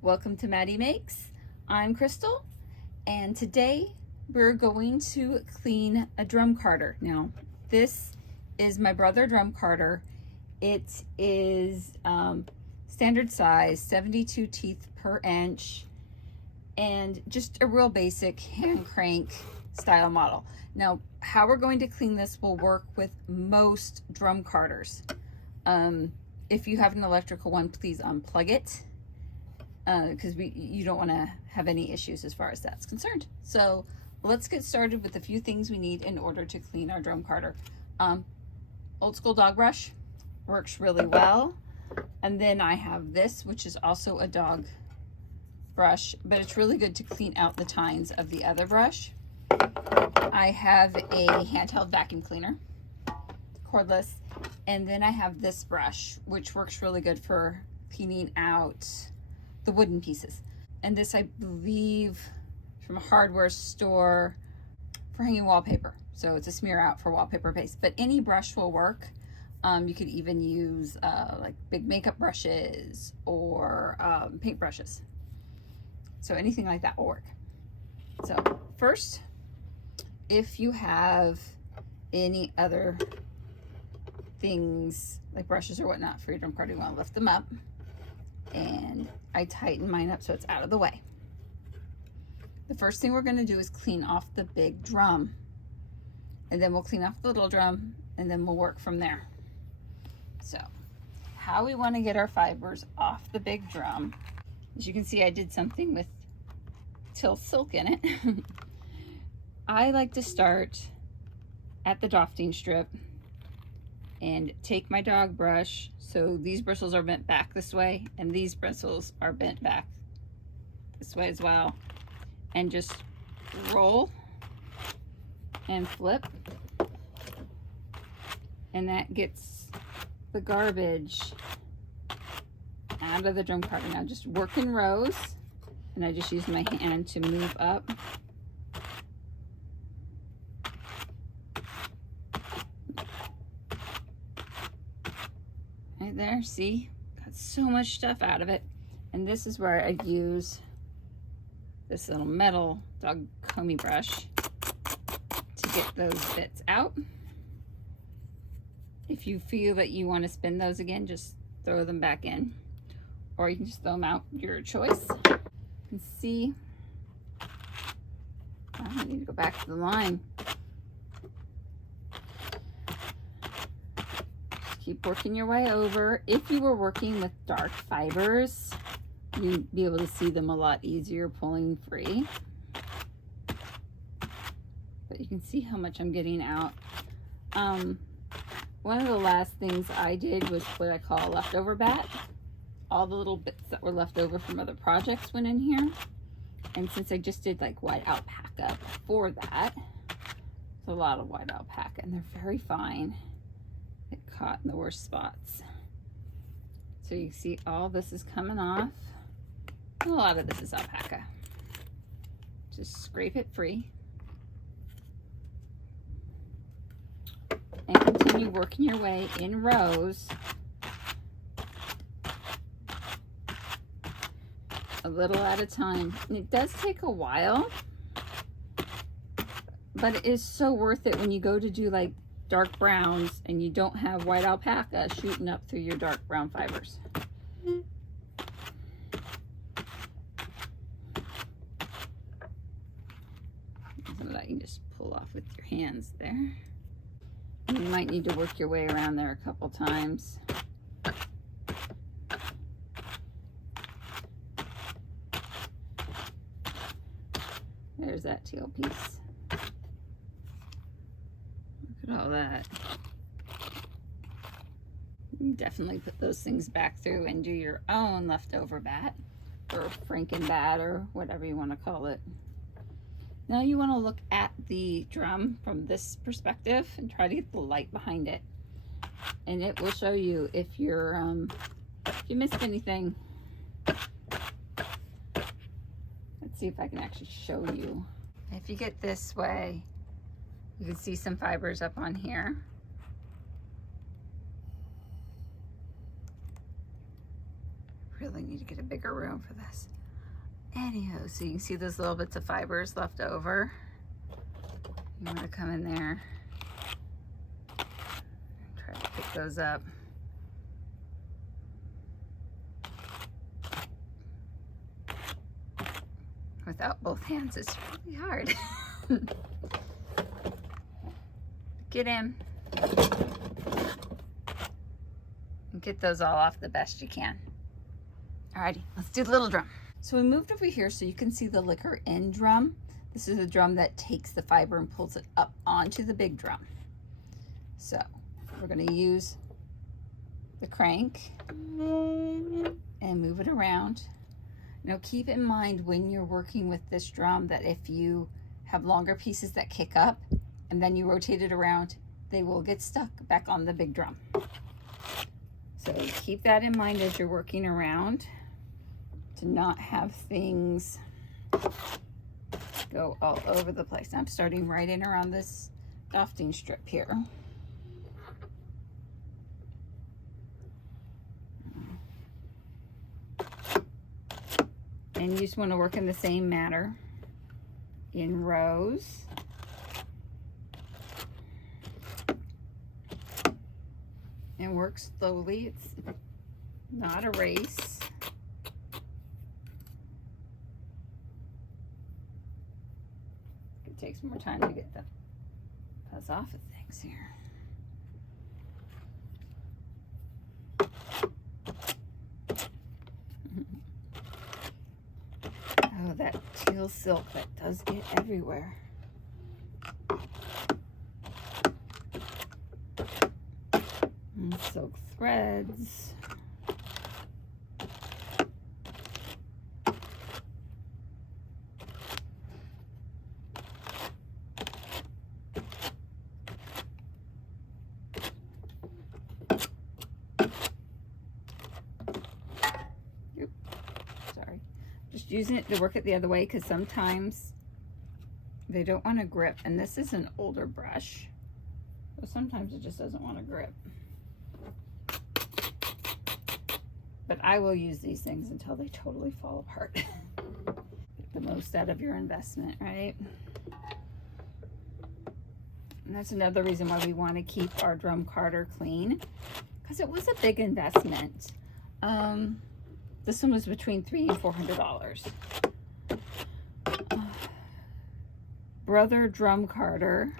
Welcome to Matti Makes. I'm Crystal, and today we're going to clean a drum carder. Now, this is my brother drum carder. It is standard size, 72 teeth per inch, and just a real basic hand crank style model. Now, how we're going to clean this will work with most drum carders. If you have an electrical one, please unplug it, because you don't want to have any issues as far as that's concerned. So let's get started with a few things we need in order to clean our drum carder. Old school dog brush works really well. And then I have this, which is also a dog brush, but it's really good to clean out the tines of the other brush. I have a handheld vacuum cleaner, cordless, and then I have this brush, which works really good for cleaning out the wooden pieces. And this, I believe, from a hardware store for hanging wallpaper. So it's a smear out for wallpaper paste, but any brush will work. You could even use like big makeup brushes or paint brushes. So anything like that will work. So first, if you have any other things like brushes or whatnot for your drum carder, you want to lift them up, and I tighten mine up so it's out of the way. The first thing we're going to do is clean off the big drum, and then we'll clean off the little drum, and then we'll work from there. So how we want to get our fibers off the big drum, as you can see, I did something with till silk in it. I like to start at the dofting strip and take my dog brush. So these bristles are bent back this way, and these bristles are bent back this way as well. And just roll and flip. And that gets the garbage out of the drum carder. Now just work in rows, and I just use my hand to move up. Right there, see? Got so much stuff out of it. And this is where I use this little metal dog comb brush to get those bits out. If you feel that you want to spin those again, just throw them back in. Or you can just throw them out, your choice. You can see, I need to go back to the line. Keep working your way over. If you were working with dark fibers, you'd be able to see them a lot easier pulling free. But you can see how much I'm getting out. One of the last things I did was what I call a leftover bat. All the little bits that were left over from other projects went in here. And since I just did like white alpaca before that, it's a lot of white alpaca, and they're very fine. Get caught in the worst spots. So you see all this is coming off. A lot of this is alpaca. Just scrape it free. And continue working your way in rows. A little at a time. And it does take a while, but it is so worth it when you go to do like dark browns and you don't have white alpaca shooting up through your dark brown fibers. Some of that you can just pull off with your hands there. And you might need to work your way around there a couple times. There's that teal piece. Look at all that. You definitely put those things back through and do your own leftover bat, or Franken bat, or whatever you want to call it. Now you want to look at the drum from this perspective and try to get the light behind it, and it will show you if you're if you missed anything. Let's see if I can actually show you. If you get this way, you can see some fibers up on here. really need to get a bigger room for this. Anywho, so you can see those little bits of fibers left over. You want to come in there and try to pick those up. Without both hands, it's really hard. Get in. And get those all off the best you can. Alrighty, let's do the little drum. So we moved over here so you can see the liquor in drum. This is a drum that takes the fiber and pulls it up onto the big drum. So we're going to use the crank and move it around. Now keep in mind when you're working with this drum that if you have longer pieces that kick up and then you rotate it around, they will get stuck back on the big drum. So keep that in mind as you're working around, to not have things go all over the place. I'm starting right in around this dofting strip here. And you just want to work in the same manner in rows. And work slowly. It's not a race. It takes more time to get the fuzz off of things here. Oh, that teal silk, that does get everywhere. And silk threads. Sorry. Just using it to work it the other way because sometimes they don't want to grip. And this is an older brush, so sometimes it just doesn't want to grip. But I will use these things until they totally fall apart. Get the most out of your investment, right? And that's another reason why we want to keep our drum carder clean, because it was a big investment. This one was between $300 and $400. Brother Drum Carder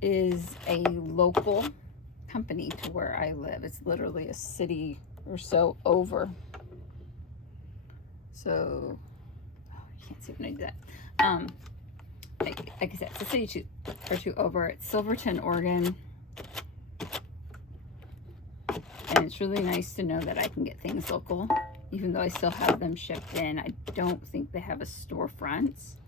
is a local company to where I live. It's literally a city or so over. So, oh, you can't see when I do that. Like I said, it's a city or two over. It's Silverton, Oregon. And it's really nice to know that I can get things local, even though I still have them shipped in. I don't think they have a storefront.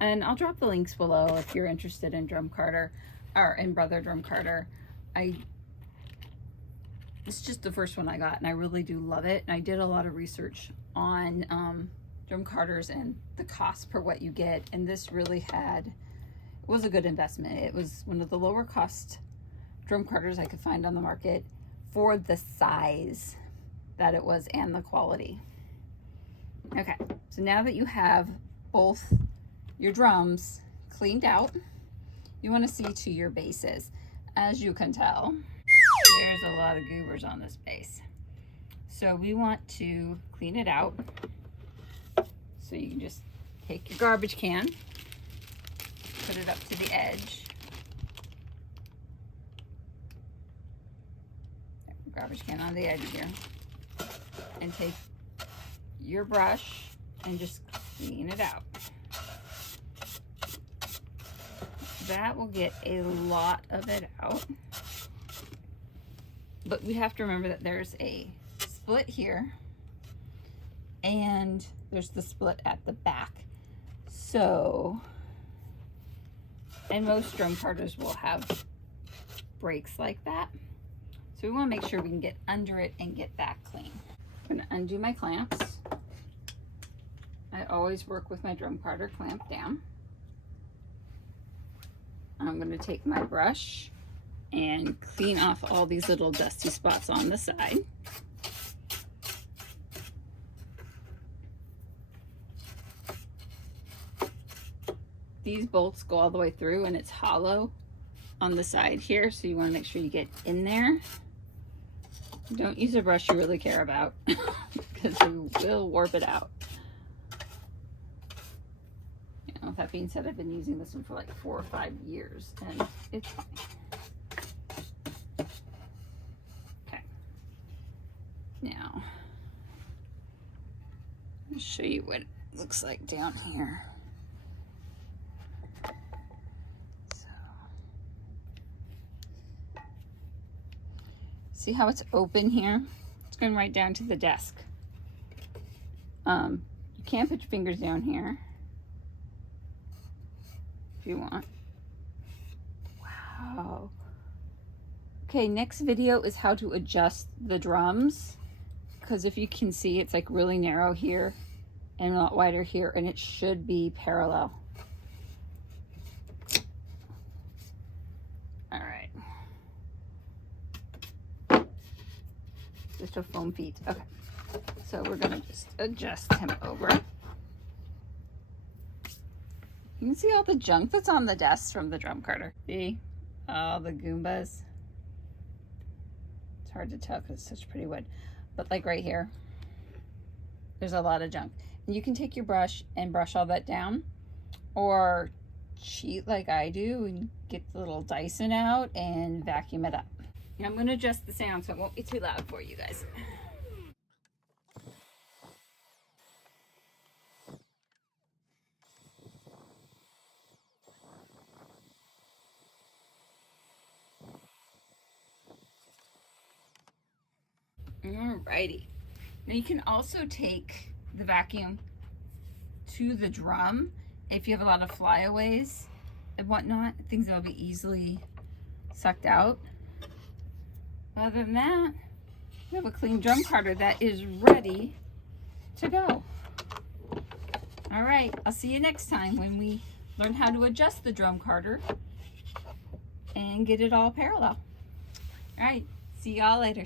And I'll drop the links below if you're interested in Drum Carder, or in Brother Drum Carder. It's just the first one I got, and I really do love it. And I did a lot of research on drum carders and the cost per what you get, and this really was a good investment. It was one of the lower cost drum carders I could find on the market for the size that it was and the quality. Okay, so now that you have both your drums cleaned out, you want to see to your bases. As you can tell, there's a lot of goobers on this base. So we want to clean it out. So you can just take your garbage can, put it up to the edge. Garbage can on the edge here. And take your brush and just clean it out. That will get a lot of it out. But we have to remember that there's a split here and there's the split at the back. So, and most drum carders will have breaks like that. So we want to make sure we can get under it and get that clean. I'm going to undo my clamps. I always work with my drum carder clamp down. I'm going to take my brush and clean off all these little dusty spots on the side. these bolts go all the way through and it's hollow on the side here, so you want to make sure you get in there. Don't use a brush you really care about because you will warp it out. You know, that being said, I've been using this one for like 4 or 5 years and it's fine. Okay. Now, I'll show you what it looks like down here. See how it's open here? It's going right down to the desk. You can put your fingers down here if you want. Wow. Okay, next video is how to adjust the drums, because if you can see, it's like really narrow here and a lot wider here, and it should be parallel. All right. Just a foam feet. Okay, so we're gonna just adjust him over. You can see all the junk that's on the desk from the drum carter. See all the Goombas. It's hard to tell because it's such pretty wood, but like right here, there's a lot of junk. And you can take your brush and brush all that down, or cheat like I do and get the little Dyson out and vacuum it up. And I'm going to adjust the sound so it won't be too loud for you guys. Alrighty. Now you can also take the vacuum to the drum if you have a lot of flyaways and whatnot, things that'll be easily sucked out. Other than that, we have a clean drum carter that is ready to go. All right, I'll see you next time when we learn how to adjust the drum carter and get it all parallel. All right, see y'all later.